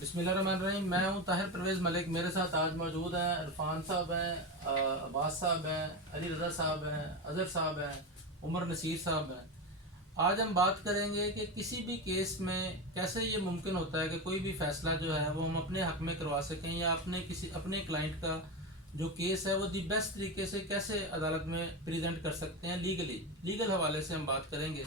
بسم اللہ الرحمن الرحیم. میں ہوں طاہر پرویز ملک. میرے ساتھ آج موجود ہیں عرفان صاحب ہیں, عباس صاحب ہیں, علی رضا صاحب ہیں, اظہر صاحب ہیں, عمر نصیر صاحب ہیں. آج ہم بات کریں گے کہ کسی بھی کیس میں کیسے یہ ممکن ہوتا ہے کہ کوئی بھی فیصلہ جو ہے وہ ہم اپنے حق میں کروا سکیں, یا اپنے کلائنٹ کا جو کیس ہے وہ دی بیسٹ طریقے سے کیسے عدالت میں پریزنٹ کر سکتے ہیں. لیگل حوالے سے ہم بات کریں گے.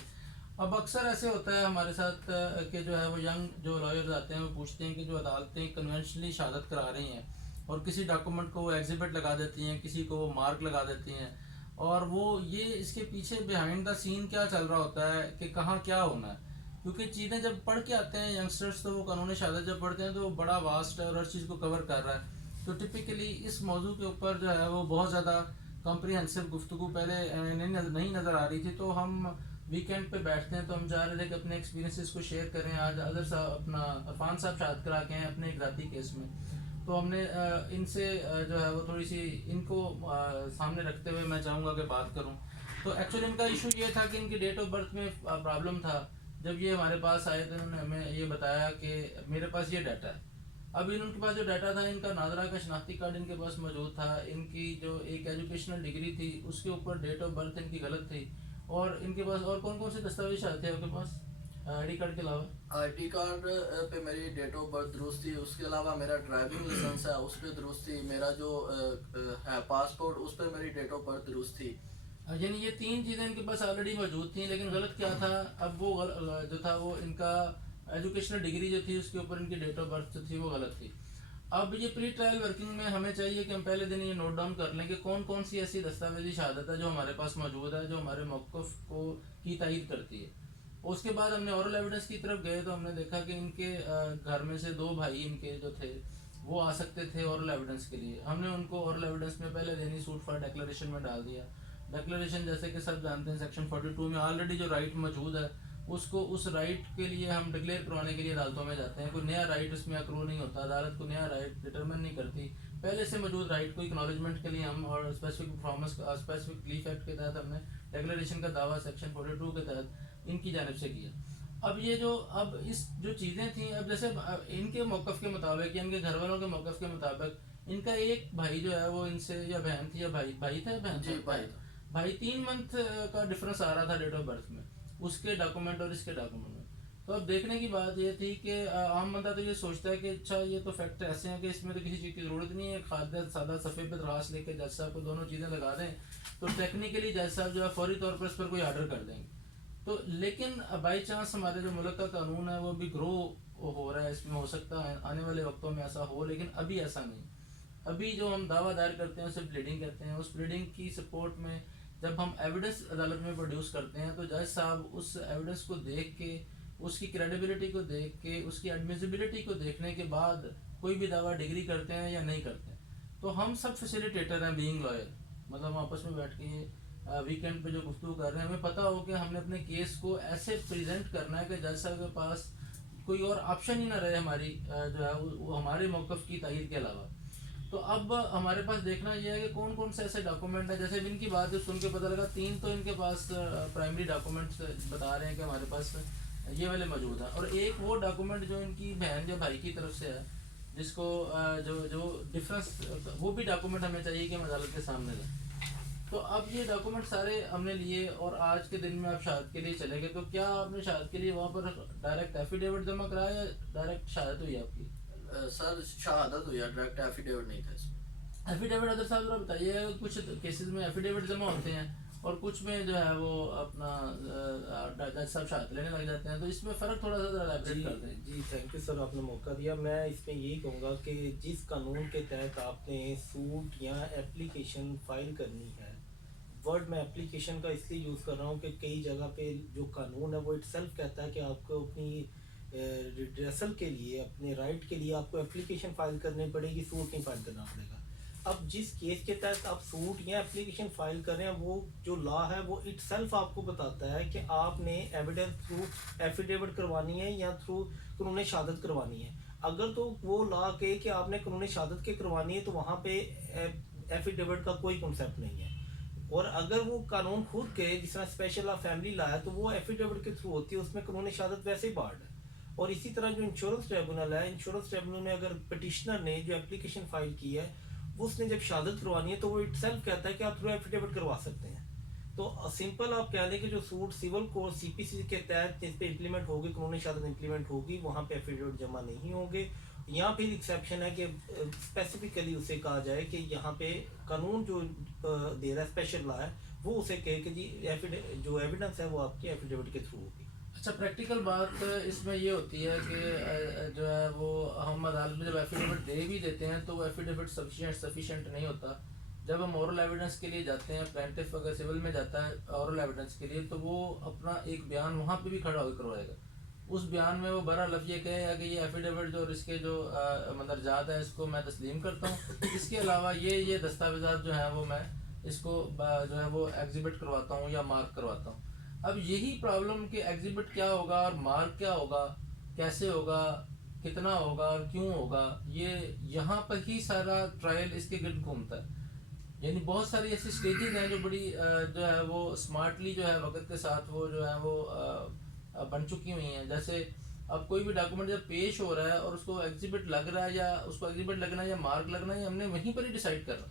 اب اکثر ایسے ہوتا ہے ہمارے ساتھ کہ جو ہے وہ ینگ جو لائرز آتے ہیں وہ پوچھتے ہیں کہ جو عدالتیں کنونشنلی شہادت کرا رہی ہیں اور کسی ڈاکومنٹ کو وہ ایگزیبٹ لگا دیتی ہیں, کسی کو وہ مارک لگا دیتی ہیں, اور وہ یہ اس کے پیچھے بیہائنڈ دا سین کیا چل رہا ہوتا ہے کہ کہاں کیا ہونا ہے. کیونکہ چیزیں جب پڑھ کے آتے ہیں ینگسٹرس تو وہ قانون شہادت جب پڑھتے ہیں تو وہ بڑا واسٹ ہے اور ہر چیز کو کور کر رہا ہے. تو ٹپکلی اس موضوع کے اوپر جو ہے وہ بہت زیادہ کمپریہنسو گفتگو پہلے نہیں نظر آ رہی تھی. تو ہم ویکینڈ پہ بیٹھتے ہیں تو ہم چاہ رہے تھے کہ اپنے ایکسپیرینسز کو شیئر کریں. آج اظہر صاحب عرفان صاحب شہادت کرا کے ہیں اپنے ایک ذاتی کیس میں, تو ہم نے ان سے جو ہے وہ تھوڑی سی ان کو سامنے رکھتے ہوئے میں چاہوں گا کہ بات کروں. تو ایکچولی ان کا ایشو یہ تھا کہ ان کی ڈیٹ آف برتھ میں پرابلم تھا. جب یہ ہمارے پاس آئے تو انہوں نے ہمیں یہ بتایا کہ میرے پاس یہ ڈیٹا ہے. اب ان کے پاس جو ڈیٹا تھا, ان کا ناظرہ کا شناختی کارڈ ان کے پاس موجود تھا, ان کی جو ایک ایجوکیشنل ڈگری تھی اس کے اوپر ڈیٹ آف برتھ ان کی غلط تھی, اور ان کے پاس اور کون کون سے دستاویز آتے ہیں آپ کے پاس آئی ڈی کارڈ کے علاوہ؟ آئی ڈی کارڈ پہ میری ڈیٹ آف برتھ درست تھی, اس کے علاوہ میرا ڈرائیونگ لائسنس ہے اس پہ درست تھی, میرا جو ہے پاسپورٹ اس پہ میری ڈیٹ آف برتھ درست تھی. یعنی یہ تین چیزیں ان کے پاس آلریڈی موجود تھیں, لیکن غلط کیا تھا؟ اب وہ جو تھا وہ ان کا ایجوکیشنل ڈگری جو تھی اس کے اوپر ان کی ڈیٹ آف برتھ جو تھی وہ غلط تھی. اب یہ پری ٹرائل ورکنگ میں ہمیں چاہیے کہ ہم پہلے دن یہ نوٹ ڈاؤن کر لیں کہ کون کون سی ایسی دستاویزی شہادت ہے جو ہمارے پاس موجود ہے جو ہمارے موقف کو کی تائید کرتی ہے. اس کے بعد ہم نے اورل ایویڈنس کی طرف گئے تو ہم نے دیکھا کہ ان کے گھر میں سے دو بھائی ان کے جو تھے وہ آ سکتے تھے اورل ایویڈنس کے لیے. ہم نے ان کو اورل ایویڈنس میں پہلے دن ہی سوٹ فار ڈیکلریشن میں ڈال دیا. ڈیکلریشن جیسے کہ سب جانتے ہیں سیکشن 42 میں آلریڈی جو رائٹ موجود ہے اس کو اس رائٹ کے لیے ہم ڈکلیئر کروانے کے لیے عدالتوں میں جاتے ہیں. کوئی نیا رائٹ اس میں اکرو نہیں ہوتا, عدالت کو نیا رائٹ ڈٹرمن نہیں کرتی. پہلے سے موجود رائٹ کو اکنالجمنٹ کے لیے ہم اور specific performance specific relief act کے تحت ہم نے ڈیکلریشن کا دعویٰ سیکشن 42 کے تحت ان کی جانب سے کیا. اب یہ جو اب اس جو چیزیں تھیں, اب جیسے ان کے موقف کے مطابق یا ان کے گھر والوں کے موقف کے مطابق ان کا ایک بھائی جو ہے وہ ان سے یا بہن تھی یا بھائی تھا یا بہن جی بھائی. بھائی 3 منتھ کا ڈفرنس آ رہا تھا ڈیٹ آف برتھ میں, اس کے ڈاکومنٹ اور اس کے ڈاکومنٹ میں. تو اب دیکھنے کی بات یہ تھی کہ عام بندہ تو یہ سوچتا ہے کہ اچھا یہ تو فیکٹ ایسے ہیں کہ اس میں تو کسی چیز کی ضرورت نہیں ہے, خالد سادہ صفحے پہ درخواست لے کے جج صاحب کو دونوں چیزیں لگا دیں تو ٹیکنیکلی جج صاحب جو ہے فوری طور پر اس پر کوئی آرڈر کر دیں گے. تو لیکن بائی چانس ہمارے جو ملک کا قانون ہے وہ بھی گرو ہو رہا ہے, اس میں ہو سکتا ہے آنے والے وقتوں میں ایسا ہو, لیکن ابھی ایسا نہیں. ابھی جو ہم دعویٰ دائر کرتے ہیں اسے پلیڈنگ کہتے ہیں. اس پلیڈنگ کی سپورٹ میں جب ہم ایویڈنس عدالت میں پروڈیوس کرتے ہیں تو جج صاحب اس ایویڈنس کو دیکھ کے, اس کی کریڈیبلٹی کو دیکھ کے, اس کی ایڈمیسیبلٹی کو دیکھنے کے بعد کوئی بھی دعویٰ ڈگری کرتے ہیں یا نہیں کرتے ہیں. تو ہم سب فیسیلیٹیٹر ہیں بینگ لائر, مطلب ہم آپس میں بیٹھ کے ویکینڈ پہ جو گفتگو کر رہے ہیں ہمیں پتہ ہو کہ ہم نے اپنے کیس کو ایسے پریزنٹ کرنا ہے کہ جج صاحب کے پاس کوئی اور آپشن ہی نہ رہے ہماری جو ہے وہ ہمارے موقف کی تائید کے علاوہ. تو اب ہمارے پاس دیکھنا یہ ہے کہ کون کون سے ایسے ڈاکومنٹ ہیں. جیسے ان کی بات سن کے پتہ لگا 3 تو ان کے پاس پرائمری ڈاکومنٹس بتا رہے ہیں کہ ہمارے پاس یہ والے موجود ہیں, اور ایک وہ ڈاکومنٹ جو ان کی بہن یا بھائی کی طرف سے ہے جس کو جو ڈفرینس وہ بھی ڈاکومنٹ ہمیں چاہیے کہ ہم عدالت کے سامنے دیں. تو اب یہ ڈاکومنٹ سارے ہم نے لیے اور آج کے دن میں آپ شہادت کے لیے چلے گئے. تو کیا آپ نے شہادت کے لیے وہاں پر ڈائریکٹ ایفیڈیوٹ جمع کرایا یا ڈائریکٹ شہادت ہوئی آپ کی؟ سر شہادت ہوئی ہے, ڈائریکٹ ایفیڈیوٹ نہیں تھا اس میں. ایفیڈیوٹ اگر صاحب ذرا بتائیے, کچھ کیسز میں ایفیڈیوٹ جمع ہوتے ہیں اور کچھ میں جو ہے وہ اپنا جج صاحب شہادت لینے لگ جاتے ہیں, تو اس میں فرق تھوڑا سا ذرا ایلیبریٹ کر دیں. جی تھینک یو سر, آپ نے موقع دیا. میں اس میں یہی کہوں گا کہ جس قانون کے تحت آپ نے سوٹ یا ایپلیکیشن فائل کرنی ہے, ورڈ میں ایپلیکیشن کا اس لیے یوز کر رہا ہوں کہ کئی جگہ پہ جو قانون ہے وہ اٹ سیلف کہتا ہے کہ آپ کو اپنی ریڈریسل کے لیے, اپنے رائٹ کے لیے آپ کو ایپلیکیشن فائل کرنی پڑے گی, سوٹ نہیں فائل کرنا پڑے گا. اب جس کیس کے تحت آپ سوٹ یا ایپلیکیشن فائل کر رہے ہیں وہ جو لا ہے وہ اٹ سیلف آپ کو بتاتا ہے کہ آپ نے ایویڈنس تھرو ایفیڈیوٹ کروانی ہے یا تھرو قانون شہادت کروانی ہے. اگر تو وہ لا کے کہ آپ نے قانون شہادت کے کروانی ہے تو وہاں پہ ایفیڈیوٹ کا کوئی کنسیپٹ نہیں ہے. اور اگر وہ قانون خود کے جس طرح اسپیشل فیملی لا ہے تو وہ ایفیڈیوٹ کے تھرو ہوتی ہے, اس میں قانون شہادت ویسے ہی بارڈ ہے. اور اسی طرح جو انشورنس ٹریبونل ہے، انشورنس ٹریبونل میں اگر پٹیشنر نے جو اپلیکیشن فائل کی ہے اس نے جب شہادت کروانی ہے تو وہ اٹ سیلف کہتا ہے کہ آپ تھرو ایفیڈیوٹ کروا سکتے ہیں. تو سمپل آپ کہہ لیں کہ جو سوٹ سول کو سی پی سی کے تحت جس پہ امپلیمنٹ ہوگی، قانون شہادت امپلیمنٹ ہوگی، وہاں پہ ایفیڈیوٹ جمع نہیں ہوں گے. یہاں پہ ایکسیپشن ہے کہ اسپیسیفکلی اسے کہا جائے کہ یہاں پہ قانون جو دے رہا ہے اسپیشل لا ہے وہ اسے کہے کہ جی جو ایویڈنس ہے وہ آپ کی ایفیڈیوٹ کے تھرو ہوگی. اچھا پریکٹیکل بات اس میں یہ ہوتی ہے کہ جو ہے وہ ہم عدالت میں جب ایفیڈیوٹ دے بھی دیتے ہیں تو وہ ایفیڈیوٹ سفیشینٹ نہیں ہوتا. جب ہم اورل ایویڈنس کے لیے جاتے ہیں، پلینٹف اگر سول میں جاتا ہے اورل ایویڈنس کے لیے تو وہ اپنا ایک بیان وہاں پہ بھی کھڑا ہو کروائے گا. اس بیان میں وہ برا لفظ یہ کہے گا کہ یہ ایفیڈیوٹ جو اس کے جو مندرجات ہیں اس کو میں تسلیم کرتا ہوں، اس کے علاوہ یہ دستاویزات جو ہیں وہ میں اس کو جو ہے وہ ایگزیبٹ کرواتا ہوں یا مارک کرواتا ہوں. اب یہی پرابلم کہ ایگزیبٹ کیا ہوگا اور مارک کیا ہوگا، کیسے ہوگا، کتنا ہوگا اور کیوں ہوگا، یہ یہاں پر ہی سارا ٹرائل اس کے گرد گھومتا ہے. یعنی بہت ساری ایسی اسٹیجز ہیں جو بڑی جو ہے وہ اسمارٹلی جو ہے وقت کے ساتھ وہ جو ہے وہ بن چکی ہوئی ہیں. جیسے اب کوئی بھی ڈاکومنٹ جب پیش ہو رہا ہے اور اس کو ایگزیبٹ لگ رہا ہے یا اس کو ایگزیبٹ لگنا ہے یا مارک لگنا ہے، ہم نے وہیں پر ہی ڈیسائیڈ کرنا.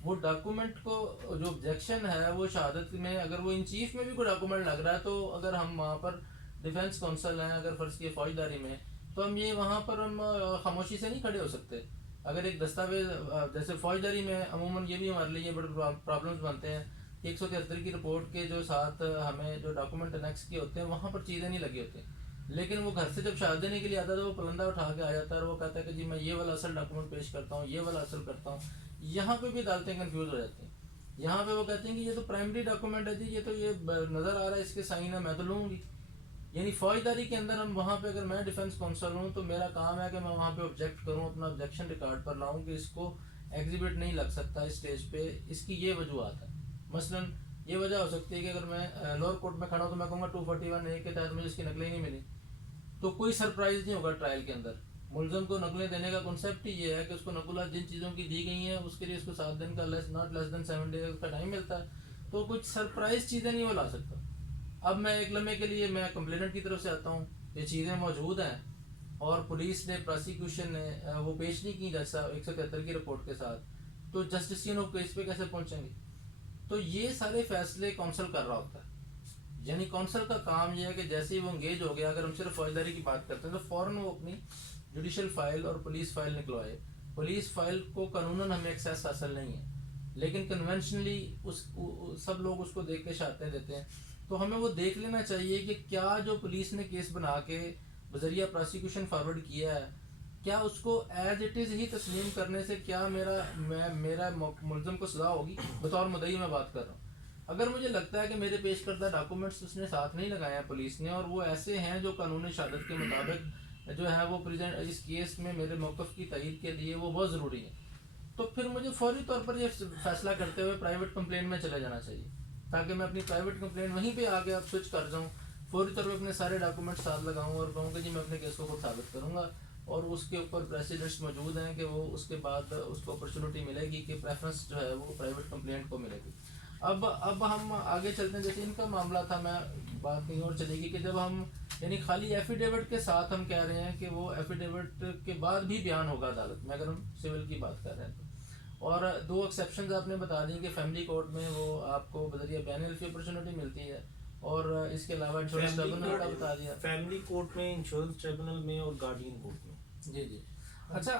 وہ ڈاکومنٹ کو جو آبجیکشن ہے وہ شہادت میں اگر وہ ان چیف میں بھی کوئی ڈاکومنٹ لگ رہا ہے تو اگر ہم وہاں پر ڈیفینس کونسل ہیں، اگر فرض کی فوجداری میں، تو ہم یہ وہاں پر ہم خاموشی سے نہیں کھڑے ہو سکتے. اگر ایک دستاویز جیسے فوجداری میں عموماً یہ بھی ہمارے لیے بڑے پرابلمس بنتے ہیں کہ 173 کی رپورٹ کے جو ساتھ ہمیں جو ڈاکومنٹ انیکس کیے ہوتے ہیں وہاں پر چیزیں نہیں لگی ہوتی، لیکن وہ گھر سے جب شہادت دینے کے لیے آتا ہے تو وہ پلندہ اٹھا کے آ جاتا ہے اور وہ کہتا ہے کہ جی میں یہ والا اصل ڈاکومنٹ پیش کرتا ہوں، یہ والا اصل کرتا ہوں. یہاں پہ بھی عدالتیں کنفیوز ہو جاتی ہیں. یہاں پہ وہ کہتے ہیں کہ یہ تو پرائمری ڈاکومنٹ ہے جی، یہ تو یہ نظر آ رہا ہے اس کے سائن ہے، میں تو لوں گی. یعنی فوجداری کے اندر ہم وہاں پہ اگر میں ڈیفینس کونسل ہوں تو میرا کام ہے کہ میں وہاں پہ آبجیکٹ کروں، اپنا آبجیکشن ریکارڈ پر لاؤں کہ اس کو ایگزیبٹ نہیں لگ سکتا اس اسٹیج پہ. اس کی یہ وجوہات ہیں. مثلاً یہ وجہ ہو سکتی ہے کہ اگر میں لوور کورٹ میں کھڑا ہوں تو میں کہوں گا 241A کے تحت مجھے اس کی نقلیں نہیں ملی، تو کوئی سرپرائز نہیں ہوگا ٹرائل کے اندر. ملزم کو نقلیں دینے کا کنسیپٹ ہی یہ ہے کہ اس کو نقلات جن چیزوں کی دی گئی ہیں اس کے لیے اس کو 7 دن کا ناٹ لیس دین 7 days کا ٹائم ملتا ہے، تو کچھ سرپرائز چیزیں نہیں وہ لا سکتا. اب میں ایک لمحے کے لیے میں کمپلیننٹ کی طرف سے آتا ہوں، یہ چیزیں موجود ہیں اور پولیس نے پروسیکیوشن نے وہ پیش نہیں کی جیسا 173 کی رپورٹ کے ساتھ، تو جسٹسین آف کیس پہ کیسے پہنچیں گے؟ تو یہ سارے فیصلے کونسل کر رہا ہوتا ہے. یعنی کونسل کا کام یہ ہے کہ جیسے ہی وہ انگیج ہو گیا، اگر ہم صرف فوجداری کی بات کرتے ہیں تو فوراً وہ اپنی جوڈیشل فائل اور پولیس فائل نکلوائے. پولیس فائل کو قانوناً ہمیں ایکسیس حاصل نہیں ہے، لیکن کنونشنلی سب لوگ اس کو دیکھ کے شہادتیں دیتے ہیں. تو ہمیں وہ دیکھ لینا چاہیے کہ کیا جو پولیس نے کیس بنا کے بذریعہ پروسیکیوشن فارورڈ کیا ہے، کیا اس کو ایز اٹ از ہی تسلیم کرنے سے کیا میرا ملزم کو سزا ہوگی. بطور مدعی میں بات کر رہا ہوں. اگر مجھے لگتا ہے کہ میرے پیش کردہ ڈاکومنٹس اس نے ساتھ نہیں لگائے ہیں پولیس نے اور وہ ایسے ہیں جو قانون شہادت کے مطابق جو ہے وہ اس کیس میں میرے موقف کی تائید کے لیے وہ بہت ضروری ہے، تو پھر مجھے فوری طور پر یہ فیصلہ کرتے ہوئے پرائیویٹ کمپلین میں چلے جانا چاہیے، تاکہ میں اپنی پرائیویٹ کمپلین وہیں پہ آگے اب سوئچ کر جاؤں، فوری طور پہ اپنے سارے ڈاکومنٹ ساتھ لگاؤں اور کہوں کہ جی میں اپنے کیس کو خود ثابت کروں گا. اور اس کے اوپر پریسیڈنٹس موجود ہیں کہ وہ اس کے بعد اس کو اپرچونیٹی ملے گی کہ پریفرنس جو ہے وہ پرائیویٹ کمپلینٹ کو ملے گی. اب ہم آگے چلتے ہیں. جیسے ان کا معاملہ تھا، میں بات کہیں اور چلے گی کہ جب ہم یعنی خالی ایفیڈیوٹ کے ساتھ ہم کہہ رہے ہیں کہ وہ ایفیڈیوٹ کے بعد بھی بیان ہوگا عدالت میں، اگر ہم سول کی بات کر رہے ہیں تو. اور 2 ایکسیپشنز آپ نے بتا دی کہ فیملی کورٹ میں وہ آپ کو بذریعہ بیان الفی اپرچونیٹی ملتی ہے، اور اس کے علاوہ انشورنس ٹریبونل کا بتا دیا، فیملی کورٹ میں، انشورنس ٹریبونل میں اور گارڈین کورٹ میں. جی جی. اچھا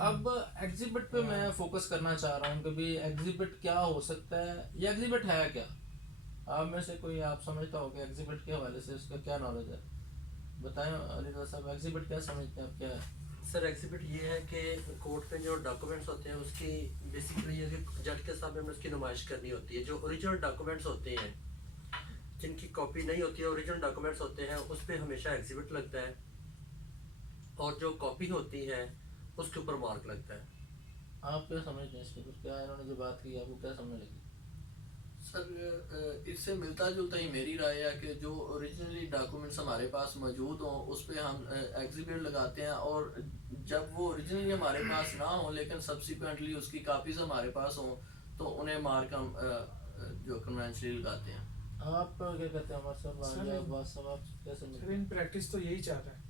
اب ایگزیبٹ پہ میں فوکس کرنا چاہ رہا ہوں کہ بھی ایگزیبٹ کیا ہو سکتا ہے، یہ ایگزیبٹ ہے کیا؟ آپ میں سے کوئی آپ سمجھتا ہو کہ ایگزیبٹ کے حوالے سے اس کا کیا نالج ہے؟ بتائیں علی رضا صاحب، ایگزیبٹ کیا سمجھتے ہیں آپ، کیا ہے؟ سر ایگزیبٹ یہ ہے کہ کورٹ میں جو ڈاکومنٹس ہوتے ہیں اس کی بیسیکلی یہ کہ جج کے سامنے ہمیں اس کی نمائش کرنی ہوتی ہے. جو اوریجنل ڈاکومنٹس ہوتے ہیں جن کی کاپی نہیں ہوتی ہے، اوریجنل ڈاکومنٹس ہوتے ہیں، اس پہ ہمیشہ ایگزیبٹ لگتا ہے، اور جو کاپی ہوتی ہے اس کے اوپر مارک لگتا ہے. آپ کیا سمجھتے ہیں اس کے اوپر؟ کیا انہوں نے جو بات کی آپ کو کیا سمجھ لگی؟ سر اس سے ملتا جلتا ہی میری رائے ہے کہ جو اوریجنلی ڈاکومنٹس ہمارے پاس موجود ہوں اس پہ ہم ایگزیبٹ لگاتے ہیں، اور جب وہ اوریجنلی ہمارے پاس نہ ہوں لیکن سبسیکوینٹلی اس کی کاپیز ہمارے پاس ہوں تو انہیں مارک ہم جو کنوینشلی لگاتے ہیں. آپ کیا کہتے ہیں عمر صاحب؟ عباس صاحب آپ کیا سمجھتے ہیں؟ ان پریکٹس تو یہی چاہ رہا ہے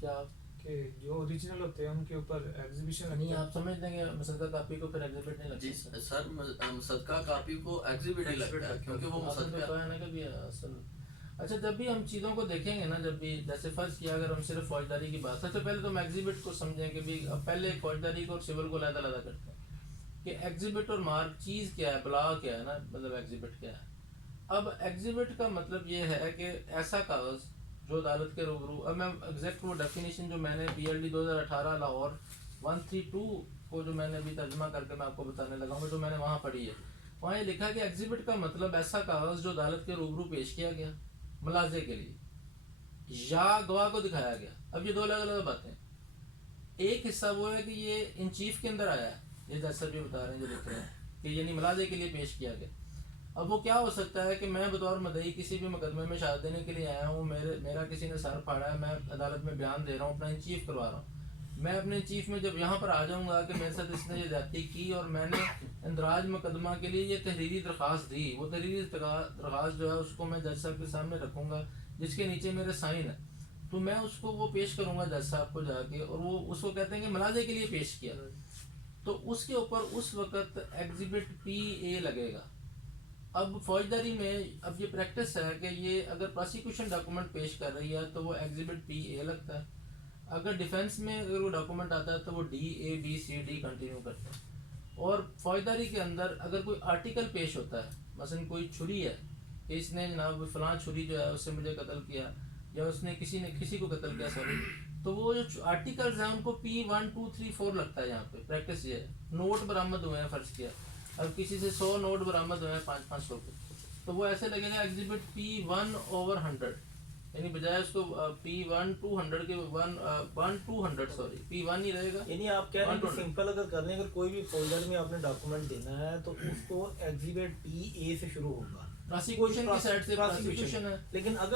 کیا کہ جو اوریجنل ہوتے ہیں ان کے اوپر ایگزیبیشن نہیں آپ سمجھ دیں گے مصدقہ کاپی کو پھر ایگزیبٹ نہیں جی لگتا سر مصدقہ کاپی کو ایگزیبٹ ہی لگتا ہے کیونکہ وہ آپ نے تو مصدقہ کہا ہے نا کہ بھی اصل اچھا جب بھی ہم چیزوں کو دیکھیں گے نا جب بھی جیسے فرض کیا اگر ہم صرف فوجداری کی بات سب سے پہلے تو ہم ایگزیبٹ کو سمجھیں کہ بھی اب پہلے فوجداری کو اور سول کو علیحدہ علیحدہ کرتے ہیں کہ ایگزیبٹ اور مارک چیز کیا ہے بلا کیا ہے نا مطلب ایگزیبٹ کیا ہے. اب ایگزیبٹ کا مطلب یہ ہے کہ ایسا کاغذ جو عدالت کے روبرو اب میں ایگزیکٹ وہ ڈیفینیشن جو میں نے پی ایل ڈی 2018 لاہور 132 کو جو میں نے ابھی ترجمہ کر کے میں آپ کو بتانے لگا ہوں جو میں نے وہاں پڑھی ہے وہاں یہ لکھا کہ ایگزیبٹ کا مطلب ایسا کاغذ جو عدالت کے روبرو پیش کیا گیا ملاحظے کے لیے یا گواہ کو دکھایا گیا. اب یہ دو الگ الگ باتیں. ایک حصہ وہ ہے کہ یہ ان چیف کے اندر آیا ہے یہ جیسا بھی بتا رہے ہیں جو لکھ رہے ہیں کہ یعنی ملاحظے کے لیے پیش کیا گیا. اب وہ کیا ہو سکتا ہے کہ میں بطور مدعی کسی بھی مقدمے میں شہادت دینے کے لیے آیا ہوں میرا کسی نے سر پھاڑا ہے میں عدالت میں بیان دے رہا ہوں اپنا ان چیف کروا رہا ہوں. میں اپنے چیف میں جب یہاں پر آ جاؤں گا کہ میرے ساتھ اس نے یہ زیادتی کی اور میں نے اندراج مقدمہ کے لیے یہ تحریری درخواست دی وہ تحریری درخواست جو ہے اس کو میں جج صاحب کے سامنے رکھوں گا جس کے نیچے میرے سائن ہے تو میں اس کو وہ پیش کروں گا جج صاحب کو جا کے اور وہ اس کو کہتے ہیں کہ ملاحظے کے لیے پیش کیا تو اس کے اوپر اس وقت ایگزیبٹ پی اے لگے گا. اب فوجداری میں اب یہ پریکٹس ہے کہ یہ اگر پروسیکیوشن ڈاکومنٹ پیش کر رہی ہے تو وہ ایگزیبٹ پی اے لگتا ہے. اگر ڈیفینس میں اگر وہ ڈاکومنٹ آتا ہے تو وہ D A B C D continue کرتے ہیں. اور فوجداری کے اندر اگر کوئی آرٹیکل پیش ہوتا ہے مثلا کوئی چھری ہے کہ اس نے جناب فلاں چھری جو ہے اس سے مجھے قتل کیا یا اس نے کسی کو قتل کیا سوری تو وہ جو آرٹیکلز ہیں ان کو پی 1 2 3 4 لگتا ہے. یہاں پہ پریکٹس یہ ہے نوٹ برآمد ہوئے ہیں فرض کیا اب کسی سے 100 نوٹ برآمد ہوئے ہیں 500 کے تو وہ ایسے لگے گا ایگزیبٹ پی 1/100 یعنی بجائے اس کو پی 1/200 کے 1/200 سوری پی 1 ہی رہے گا. یعنی آپ کہہ رہے ہیں کہ سمپل اگر کرنے اگر کوئی بھی فولڈر میں آپ نے ڈاکومنٹ دینا ہے تو اس کو ایگزیبٹ پی اے سے شروع ہوگا پروسیکیوشن کی سائڈ سے پروسیکیوشن ہے لیکن اگر